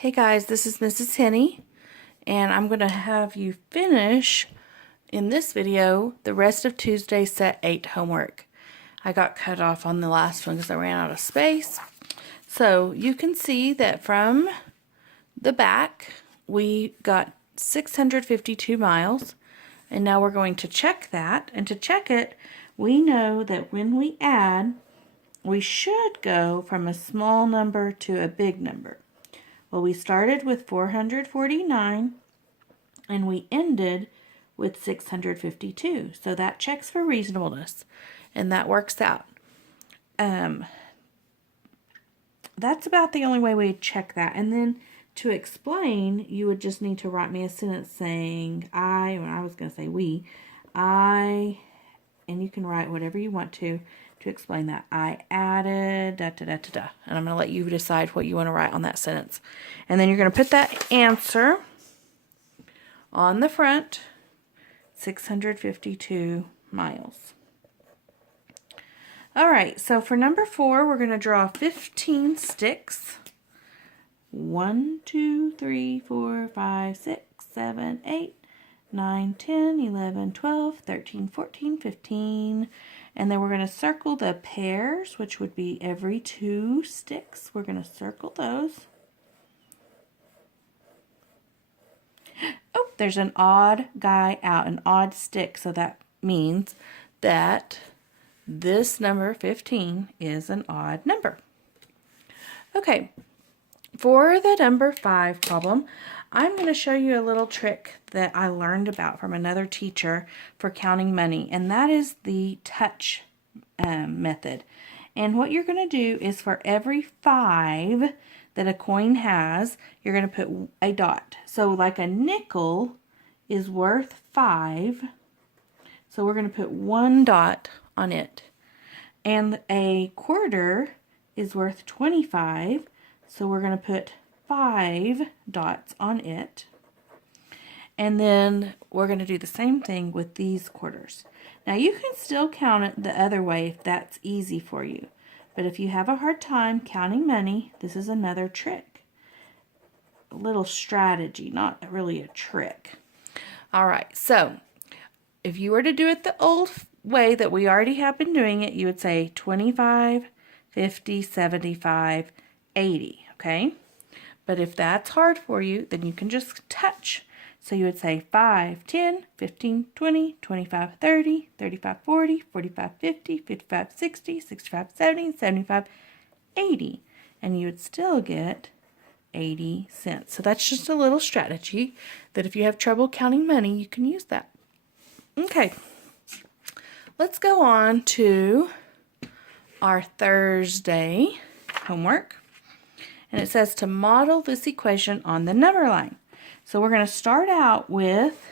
Hey guys, this is Mrs. Henny, and I'm going to have you finish in this video the rest of Tuesday's Set 8 homework. I got cut off on the last one because I ran out of space. So you can see that from the back we got 652 miles, and now we're going to check that. And to check it, we know that when we add, we should go from a small number to a big number. Well, we started with 449 and we ended with 652. So that checks for reasonableness and that works out. That's about the only way we check that. And then to explain, you would just need to write me a sentence saying I was going to say we, and you can write whatever you want to explain that. I added da da da da da. And I'm going to let you decide what you want to write on that sentence. And then you're going to put that answer on the front, 652 miles. All right, so for number 4, we're going to draw 15 sticks. 1, 2, 3, 4, 5, 6, 7, 8, 9, 10, 11, 12, 13, 14, 15. And then we're going to circle the pairs, which would be every 2 sticks. We're going to circle those. Oh, there's an odd guy out, an odd stick. So that means that this number 15 is an odd number. Okay, for the number 5 problem, I'm going to show you a little trick that I learned about from another teacher for counting money, and that is the touch method. And what you're going to do is for every 5 that a coin has, you're going to put a dot. So like a nickel is worth 5, so we're going to put 1 dot on it. And a quarter is worth 25, so we're going to put 5 dots on it. And then we're going to do the same thing with these quarters. Now you can still count it the other way if that's easy for you. But if you have a hard time counting money, this is another trick. A little strategy, not really a trick. All right, so if you were to do it the old way that we already have been doing it, you would say 25, 50, 75, 80, okay? But if that's hard for you, then you can just touch. So you would say 5, 10, 15, 20, 25, 30, 35, 40, 45, 50, 55, 60, 65, 70, 75, 80. And you would still get 80 cents. So that's just a little strategy that if you have trouble counting money, you can use that. Okay, let's go on to our Thursday homework. And it says to model this equation on the number line. So we're going to start out with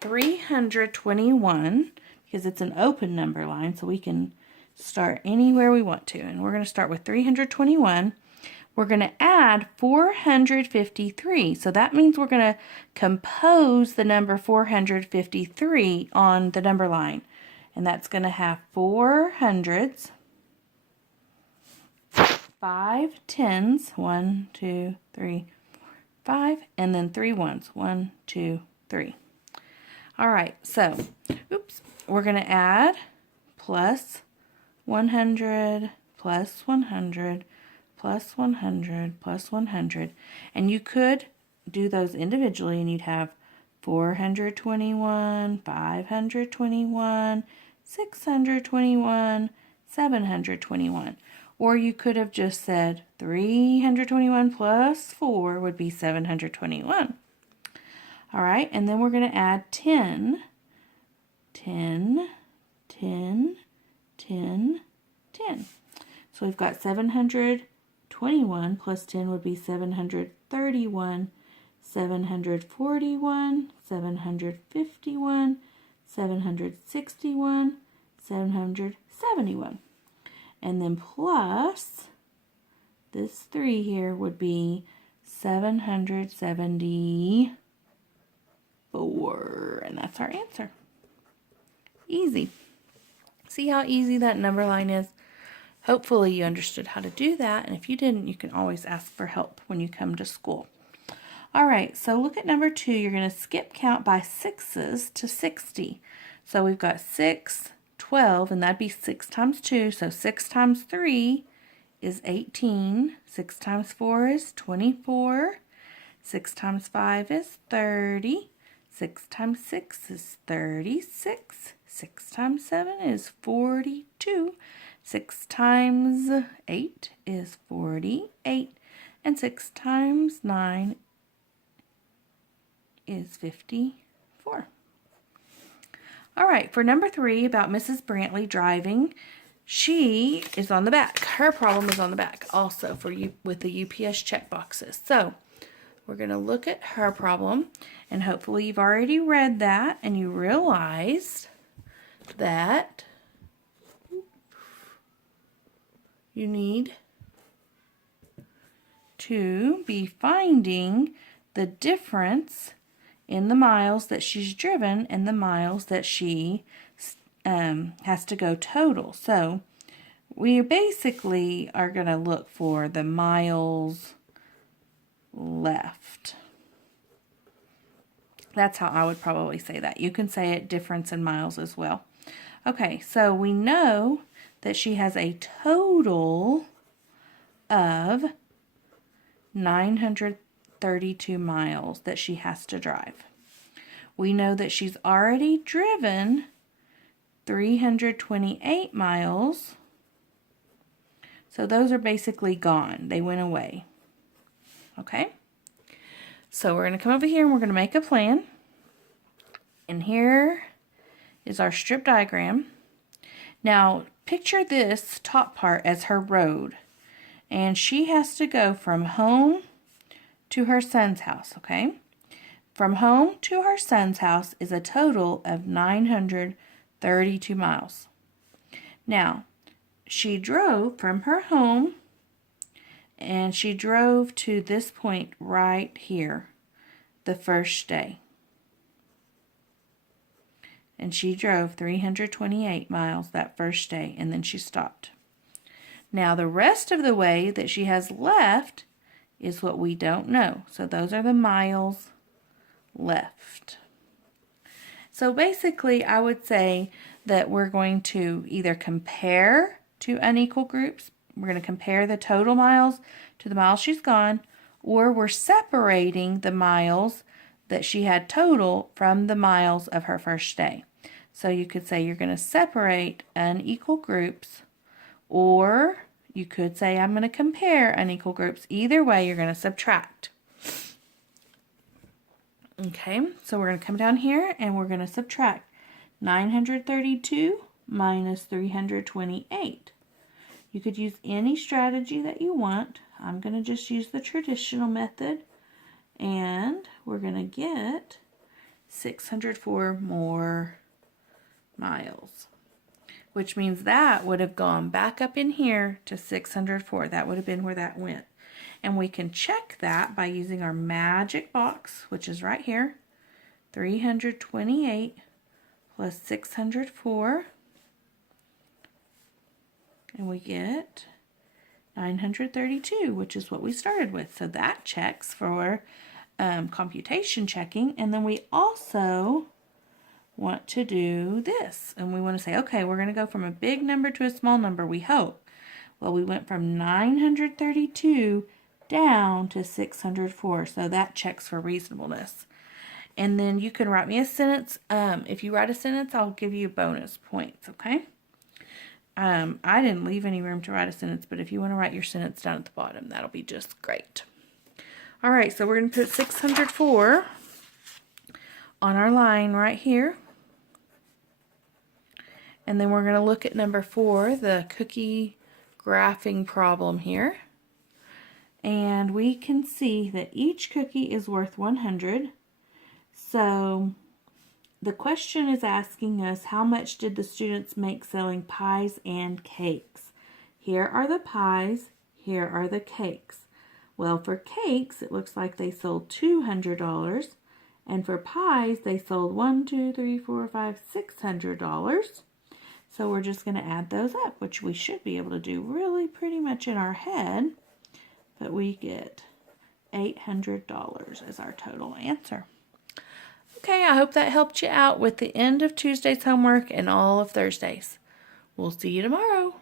321 because it's an open number line, so we can start anywhere we want to. And we're going to start with 321. We're going to add 453. So that means we're going to compose the number 453 on the number line. And that's going to have 4 hundreds, 5 tens, 1, 2, 3, 5, and then 3 ones, 1, 2, 3. All right, so, we're going to add plus 100, plus 100, plus 100, plus 100, and you could do those individually, and you'd have 421, 521, 621, 721. Or you could have just said 321 plus 4 would be 721. All right, and then we're going to add 10, 10, 10, 10, 10. So we've got 721 plus 10 would be 731, 741, 751, 761, 771. And then plus this 3 here would be 774. And that's our answer. Easy. See how easy that number line is? Hopefully you understood how to do that, and if you didn't, you can always ask for help when you come to school. All right, so look at number 2. You're going to skip count by 6s to 60. So we've got 6, 12, and that'd be 6 times 2. So 6 times 3 is 18. 6 times 4 is 24. 6 times 5 is 30. 6 times 6 is 36. 6 times 7 is 42. 6 times 8 is 48. And 6 times 9 is 54. All right, for number 3, about Mrs. Brantley driving, she is on the back. Her problem is on the back also for you with the UPS check boxes. So we're going to look at her problem, and hopefully you've already read that and you realized that you need to be finding the difference in the miles that she's driven and the miles that she has to go total. So we basically are going to look for the miles left. That's how I would probably say that. You can say it difference in miles as well. Okay, so we know that she has a total of 932 miles that she has to drive. We know that she's already driven 328 miles. So those are basically gone. They went away. Okay? So we're going to come over here and we're going to make a plan. And here is our strip diagram. Now, picture this top part as her road. And she has to go from home to her son's house, okay? From home to her son's house is a total of 932 miles. Now, she drove from her home and she drove to this point right here the first day. And she drove 328 miles that first day, and then she stopped. Now, the rest of the way that she has left is what we don't know. So those are the miles left. So basically, I would say that we're going to either compare two unequal groups. We're going to compare the total miles to the miles she's gone, or we're separating the miles that she had total from the miles of her first day. So you could say you're going to separate unequal groups, or you could say I'm going to compare unequal groups. Either way, you're going to subtract. Okay, so we're going to come down here and we're going to subtract 932 minus 328. You could use any strategy that you want. I'm going to just use the traditional method, and we're going to get 604 more miles, which means that would have gone back up in here to 604. That would have been where that went. And we can check that by using our magic box, which is right here. 328 plus 604. And we get 932, which is what we started with. So that checks for computation checking. And then we also want to do this. And we want to say, okay, we're going to go from a big number to a small number, we hope. Well, we went from 932 down to 604. So that checks for reasonableness. And then you can write me a sentence. If you write a sentence, I'll give you bonus points, okay? I didn't leave any room to write a sentence, but if you want to write your sentence down at the bottom, that'll be just great. All right, so we're going to put 604 on our line right here. And then we're going to look at number 4, the cookie graphing problem here. And we can see that each cookie is worth 100. So the question is asking us, how much did the students make selling pies and cakes? Here are the pies, here are the cakes. Well, for cakes, it looks like they sold $200. And for pies, they sold $600. So we're just going to add those up, which we should be able to do really pretty much in our head. But we get $800 as our total answer. Okay, I hope that helped you out with the end of Tuesday's homework and all of Thursday's. We'll see you tomorrow.